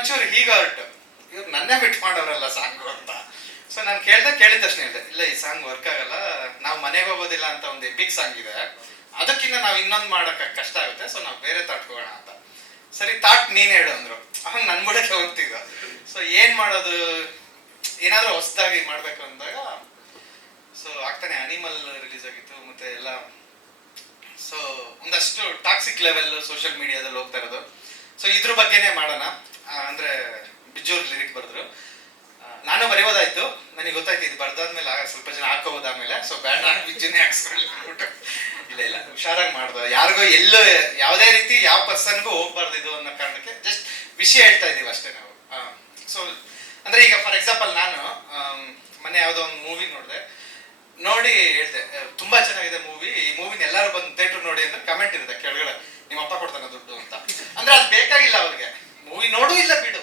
ಒಂಚೂರು ಹೀಗೆ ಹೊರಟು ಇವ್ರು ನನ್ನೇ ಬಿಟ್ ಮಾಡೋರಲ್ಲ ಸಾಂಗು ಅಂತ. ಸೊ ನಾನು ಕೇಳ್ದೆ, ಕೇಳಿದ ತಕ್ಷಣ ಹೇಳಿದೆ, ಇಲ್ಲ, ಈ ಸಾಂಗ್ ವರ್ಕ್ ಆಗಲ್ಲ. ನಾವು ಮನೆಗೆ ಹೋಗೋದಿಲ್ಲ ಅಂತ ಒಂದು ಎಪಿಕ್ ಸಾಂಗ್ ಇದೆ. ಅದಕ್ಕಿಂತ ನಾವು ಇನ್ನೊಂದು ಮಾಡೋಕೆ ಕಷ್ಟ ಆಗುತ್ತೆ ಸೊ ನಾವು ಬೇರೆ ತಾಟ್ಕೋಣ ಅಂತ. ಸರಿ, ತಾಟ್, ನೀನ್ ಹೇಳು, ಅಂದ್ರು. ಅವಾಗ ನನ್ ಬುಡಕ್ಕೆ ಹೋಗ್ತಿದ್ದ. ಸೊ ಏನ್ ಮಾಡೋದು? ಏನಾದ್ರೂ ಹೊಸದಾಗಿ ಮಾಡ್ಬೇಕು ಅಂದಾಗ ಸೊ ಆಗ್ತಾನೆ ಅನಿಮಲ್ ರಿಲೀಸ್ ಆಗಿತ್ತು, ಮತ್ತೆ ಎಲ್ಲ. ಸೊ ಒಂದಷ್ಟು ಟಾಕ್ಸಿಕ್ ಲೆವೆಲ್ ಸೋಷಿಯಲ್ ಮೀಡಿಯಾದಲ್ಲಿ ಹೋಗ್ತಾ ಇರೋದು. ಸೊ ಇದ್ರ ಬಗ್ಗೆನೇ ಮಾಡೋಣ. ಅಂದ್ರೆ ಬಿಜೂರ್ ಲಿರಿಕ್ ಬರೆದ್ರು. ನಾನು ಬರೆಯೋದಾಯ್ತು ನನಗೆ ಗೊತ್ತಾಯ್ತು ಇದು ಬರ್ದಾದ್ಮೇಲೆ ಸ್ವಲ್ಪ ಜನ ಹಾಕೋಬೋದು ಆಮೇಲೆ. ಸೊ ಬೇಡ, ಬಿಜ್ಜುನೇ ಹಾಕ್ಸ್ಕೊಳ್ಳಿ ಅಂದ್ಬಿಟ್ಟು. ಇಲ್ಲ ಇಲ್ಲ, ಹುಷಾರಾಗಿ ಮಾಡ್ದು ಯಾರಿಗೋ ಎಲ್ಲೋ ಯಾವುದೇ ರೀತಿ ಯಾವ ಪರ್ಸನ್ಗೂ ಹೋಗ್ಬಾರ್ದು ಇದು ಅನ್ನೋ ಕಾರಣಕ್ಕೆ ಜಸ್ಟ್ ವಿಷಯ ಹೇಳ್ತಾ ಇದೀವಿ ಅಷ್ಟೇ ನಾವು. ಸೊ ಅಂದ್ರೆ ಈಗ ಫಾರ್ ಎಕ್ಸಾಂಪಲ್ ನಾನು ಮೊನ್ನೆ ಯಾವುದೋ ಒಂದು ಮೂವಿ ನೋಡಿದೆ. ನೋಡಿ ಹೇಳ್ದೆ ತುಂಬಾ ಚೆನ್ನಾಗಿದೆ ಮೂವಿ ಈ ಮೂವಿನ ಎಲ್ಲರೂ ಬಂದು ಥಿಯೇಟರ್ ನೋಡಿ ಅಂದ್ರೆ ಕಮೆಂಟ್ ಇರುತ್ತೆ ಕೆಳಗಡೆ. ನಿಮ್ಮ ಅಪ್ಪ ಕೊಡ್ತಾನೆ ದುಡ್ಡು ಅಂತ ಅಂದ್ರೆ ಅದು ಬೇಕಾಗಿಲ್ಲ ಅವ್ರಿಗೆ ಇಲ್ಲ ಬಿಡು.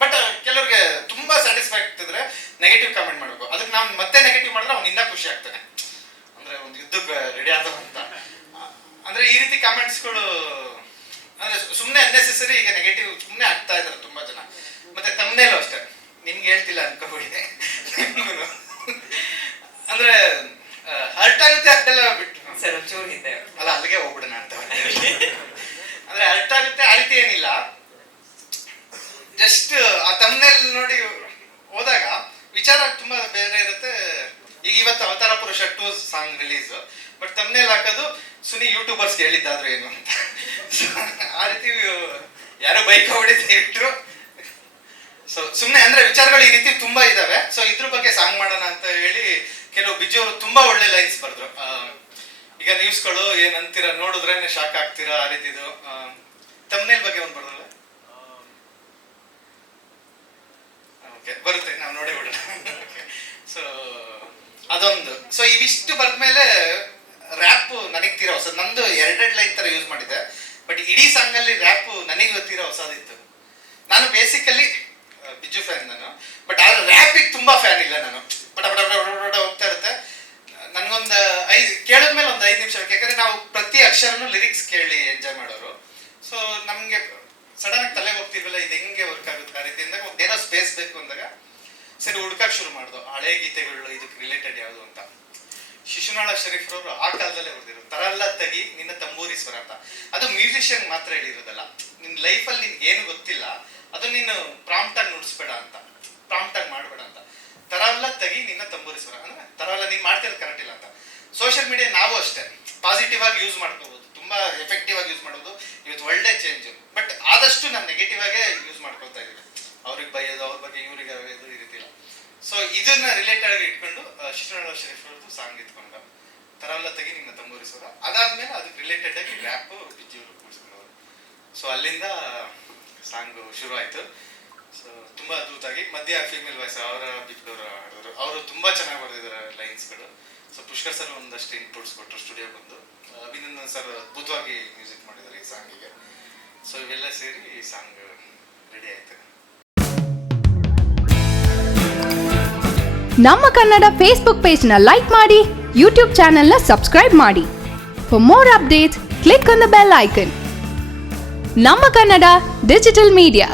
ಬಟ್ ಕೆಲವ್ರಿಗೆ ತುಂಬಾ ಸ್ಯಾಟಿಸ್ಫೈ ಆಗ್ತಿದ್ರೆ ನೆಗೆಟಿವ್ ಕಾಮೆಂಟ್ ಮಾಡಬೇಕು. ಅದಕ್ಕೆ ನಾವು ಮತ್ತೆ ನೆಗೆಟಿವ್ ಮಾಡಿದ್ರೆ ಅವ್ನು ಇನ್ನೂ ಖುಷಿ ಆಗ್ತಾನೆ. ಅಂದ್ರೆ ಒಂದು ಯುದ್ಧಕ್ಕೆ ರೆಡಿ ಆದ ಅಂತ. ಅಂದ್ರೆ ಈ ರೀತಿ ಕಮೆಂಟ್ಸ್ಗಳು ಅಂದ್ರೆ ಸುಮ್ಮನೆ ಅನ್ನೆಸೆಸರಿ ಈಗ ನೆಗೆಟಿವ್ ಸುಮ್ಮನೆ ಆಗ್ತಾ ಇದ್ದಾರೆ ತುಂಬಾ ಜನ. ಮತ್ತೆ ತಮ್ಮನೇಲೂ ಅಷ್ಟೇ. ನಿಮ್ಗೆ ಹೇಳ್ತಿಲ್ಲ ಅನ್ಕೋಬಿಡಿದೆ. ಅಂದ್ರೆ ಹರ್ಟ್ ಆಗುತ್ತೆ ಅದೆಲ್ಲ ಬಿಟ್ಟು. ಸರ್ ಅಲ್ಲ ಅಲ್ಲಿಗೆ ಹೋಗ್ಬಿಡೋಣ ಅಂತ. ಅಂದ್ರೆ ಹರ್ಟ್ ಆಗುತ್ತೆ ಆ ರೀತಿ ಏನಿಲ್ಲ. ಜಸ್ಟ್ ಆ ತಮ್ಮನೇಲಿ ನೋಡಿ ಹೋದಾಗ ವಿಚಾರ ತುಂಬಾ ಬೇರೆ ಇರುತ್ತೆ. ಈಗ ಇವತ್ತು Avatara Purusha two song release but ತಮ್ಮನೇಲಿ ಹಾಕೋದು ಸುನಿ ಯೂಟ್ಯೂಬರ್ಸ್ ಹೇಳಿದ್ದಾದ್ರು ಏನು ಅಂತ. ಆ ರೀತಿ ಯಾರೋ ಬೈಕ್ ಹೊಡಿದ್ರು ಸೊ ಸುಮ್ಮನೆ ಅಂದ್ರೆ ವಿಚಾರಗಳು ಈ ರೀತಿ ತುಂಬಾ ಇದಾವೆ. ಸೊ ಇದ್ರ ಬಗ್ಗೆ ಸಾಂಗ್ ಮಾಡೋಣ ಅಂತ ಹೇಳಿ ಕೆಲವು ಬಿಜಿಯವರು ತುಂಬಾ ಒಳ್ಳೆ ಲೈನ್ಸ್ ಬರೆದ್ರು. ಈಗ ನ್ಯೂಸ್ಗಳು ಏನ್ ಅಂತೀರ ನೋಡಿದ್ರೇನೆ ಶಾಕ್ ಆಗ್ತೀರಾ ಆ ರೀತಿದು. ತಮ್ಮನೇಲ್ ಬಗ್ಗೆ ಒಂದು ಬರೋದಲ್ಲ. ಓಕೆ, ಬರುತ್ತೆ, ನಾವು ನೋಡೇ ಬಿಡೋಣ. ಸೊ ಅದೊಂದು. ಸೊ ಇವಿಷ್ಟು ಬಂದ್ಮೇಲೆ ರ್ಯಾಪ್ ನನಗೆ ತೀರಾ ಹೊಸದು. ನಂದು ಎರಡೆರಡು ಲೈನ್ ತರ ಯೂಸ್ ಮಾಡಿದ್ದೆ. ಬಟ್ ಇಡೀ ಸಾಂಗ್ ಅಲ್ಲಿ ರ್ಯಾಪ್ ನನಗೆ ತೀರಾ ಹೊಸದಿತ್ತು. ನಾನು ಬೇಸಿಕಲಿ ಬಿಜು ಫ್ಯಾನ್ ನಾನು. ಬಟ್ ಆದ್ರೆ ರ್ಯಾಪಿಗೆ ತುಂಬಾ ಫ್ಯಾನ್ ಇಲ್ಲ ನಾನು. ಪಟ ಪಟ ಪಟ ಹೋಗ್ತಾ ಇರುತ್ತೆ. ನನಗೊಂದು ಐದು, ಕೇಳಿದ್ಮೇಲೆ ಒಂದು ಐದು ನಿಮಿಷ ಯಾಕಂದ್ರೆ ನಾವು ಪ್ರತಿ ಅಕ್ಷರನು ಲಿರಿಕ್ಸ್ ಕೇಳಿ ಎಂಜಾಯ್ ಮಾಡೋರು. ಸೊ ನಮ್ಗೆ ಸಡನ್ ಆಗಿ ತಲೆಗೆ ಹೋಗ್ತಿರ್ಲಿಲ್ಲ, ಇದು ಹೆಂಗೆ ವರ್ಕ್ ಆಗುತ್ತೆ ಆ ರೀತಿ ಅಂದಾಗ ಸ್ಪೇಸ್ ಬೇಕು ಅಂದಾಗ ಸರಿ ಹುಡ್ಕಕ್ ಶುರು ಮಾಡ್ದು. ಹಳೆ ಗೀತೆಗಳು, ಇದಕ್ಕೆ ರಿಲೇಟೆಡ್ ಯಾವುದು ಅಂತ. ಶಿಶುನಾಳ ಶರೀಫ್ ಅವರು ಆ ಕಾಲದಲ್ಲೇ ಹೊಡೆದಿರು ತರಲ್ಲ ತಗಿ, ನಿನ್ನ ತಂಬೂರಿ ಸ್ವರ ಅಂತ. ಅದು ಮ್ಯೂಸಿಷಿಯನ್ ಮಾತ್ರ ಹೇಳಿರೋದಲ್ಲ. ನಿನ್ನ ಲೈಫಲ್ಲಿ ನಿನ್ಗೆ ಏನು ಗೊತ್ತಿಲ್ಲ, ಅದು ನೀನು ಪ್ರಾಂಪ್ಟ್ ಆಗಿ ನುಡಿಸ್ಬೇಡ ಅಂತ. ಪ್ರಾಂಪ್ಟ್ ಆಗಿ ಮಾಡ್ಬೇಡ ಅಂತ. ತರಲ್ಲ ತಗಿ, ನಿನ್ನ ತಂಬೂರಿ ಸ್ವರ. ಅಂದ್ರೆ ತರಲ್ಲ, ನೀನು ಮಾಡ್ತಿರೋದು ಕರೆಕ್ಟ್ ಇಲ್ಲ ಅಂತ. ಸೋಷಿಯಲ್ ಮೀಡಿಯಾ ನಾವು ಅಷ್ಟೇ. ಪಾಸಿಟಿವ್ ಆಗಿ ಯೂಸ್ ಮಾಡ್ಕೋಬಹುದು ತುಂಬಾ ಎಫೆಕ್ಟಿವ್ ಆಗಿ ಯೂಸ್ ಮಾಡೋದು ಇವತ್ತು ಒಳ್ಳೆ ಚೇಂಜ್ ಆದಷ್ಟು ನಾನು ನೆಗೆಟಿವ್ ಆಗೇ ಯೂಸ್ ಮಾಡ್ಕೊಳ್ತಾ ಇದ್ದೀನಿ. ಅವ್ರಿಗೆ ಬೈಯೋದು, ಅವ್ರ ಬಗ್ಗೆ ಇವ್ರಿಗೆ ಬೈಯೋದು ಈ ರೀತಿ ಸೊ ಇದನ್ನ ರಿಲೇಟೆಡ್ ಆಗಿ ಇಟ್ಕೊಂಡು ಶಿಶುನಾಳ ಶರೀಫ್ ಅವ್ರದ್ದು ಸಾಂಗ್ ಇಟ್ಕೊಂಡ. ತರಲ್ಲ ತೆಗಿ ನಿನ್ನ ತಂಬೂರಿ ಸ್ವರ ಅದಾದ್ಮೇಲೆ ಅದಕ್ಕೆ ರಿಲೇಟೆಡ್ ಆಗಿ ರ್ಯಾಪ್ ಬಿಜ್ಜಿಯವರು ಕೂಡಿಸ್ಕೊಂಡವರು. ಸೊ ಅಲ್ಲಿಂದ ಸಾಂಗ್ ಶುರು ಆಯ್ತು. ಸೊ ತುಂಬಾ ಅದ್ಭುತವಾಗಿ ಮಧ್ಯ ಫೀಮೇಲ್ ವಾಯ್ಸ್ ಅವರ ಬಿದ್ದವರು ಹಾಡಿದ್ರು. ಅವರು ತುಂಬಾ ಚೆನ್ನಾಗಿ ಬರೆದಿದ್ದಾರೆ ಲೈನ್ಸ್ಗಳು ಸೊ ಪುಷ್ಕರ್ ಸರ್ ಒಂದಷ್ಟು ಇನ್ಪುಟ್ಸ್ ಕೊಟ್ಟರು ಸ್ಟುಡಿಯೋ ಬಂದು. ಅಭಿನಂದನ್ ಸರ್ ಅದ್ಭುತವಾಗಿ ಮ್ಯೂಸಿಕ್ ಮಾಡಿದ್ದಾರೆ ಈ ಸಾಂಗಿಗೆ ಸೊ ಇವೆಲ್ಲ ಸೇರಿ ಈ ಸಾಂಗ್ ರೆಡಿ ಆಯ್ತು. ನಮ್ಮ ಕನ್ನಡ ಫೇಸ್ಬುಕ್ ಪೇಜ್ನ ಲೈಕ್ ಮಾಡಿ ಯೂಟ್ಯೂಬ್ ಚಾನೆಲ್ನ ಸಬ್ಸ್ಕ್ರೈಬ್ ಮಾಡಿ. For more updates click on the bell icon ನಮ್ಮ ಕನ್ನಡ ಡಿಜಿಟಲ್ ಮೀಡಿಯಾ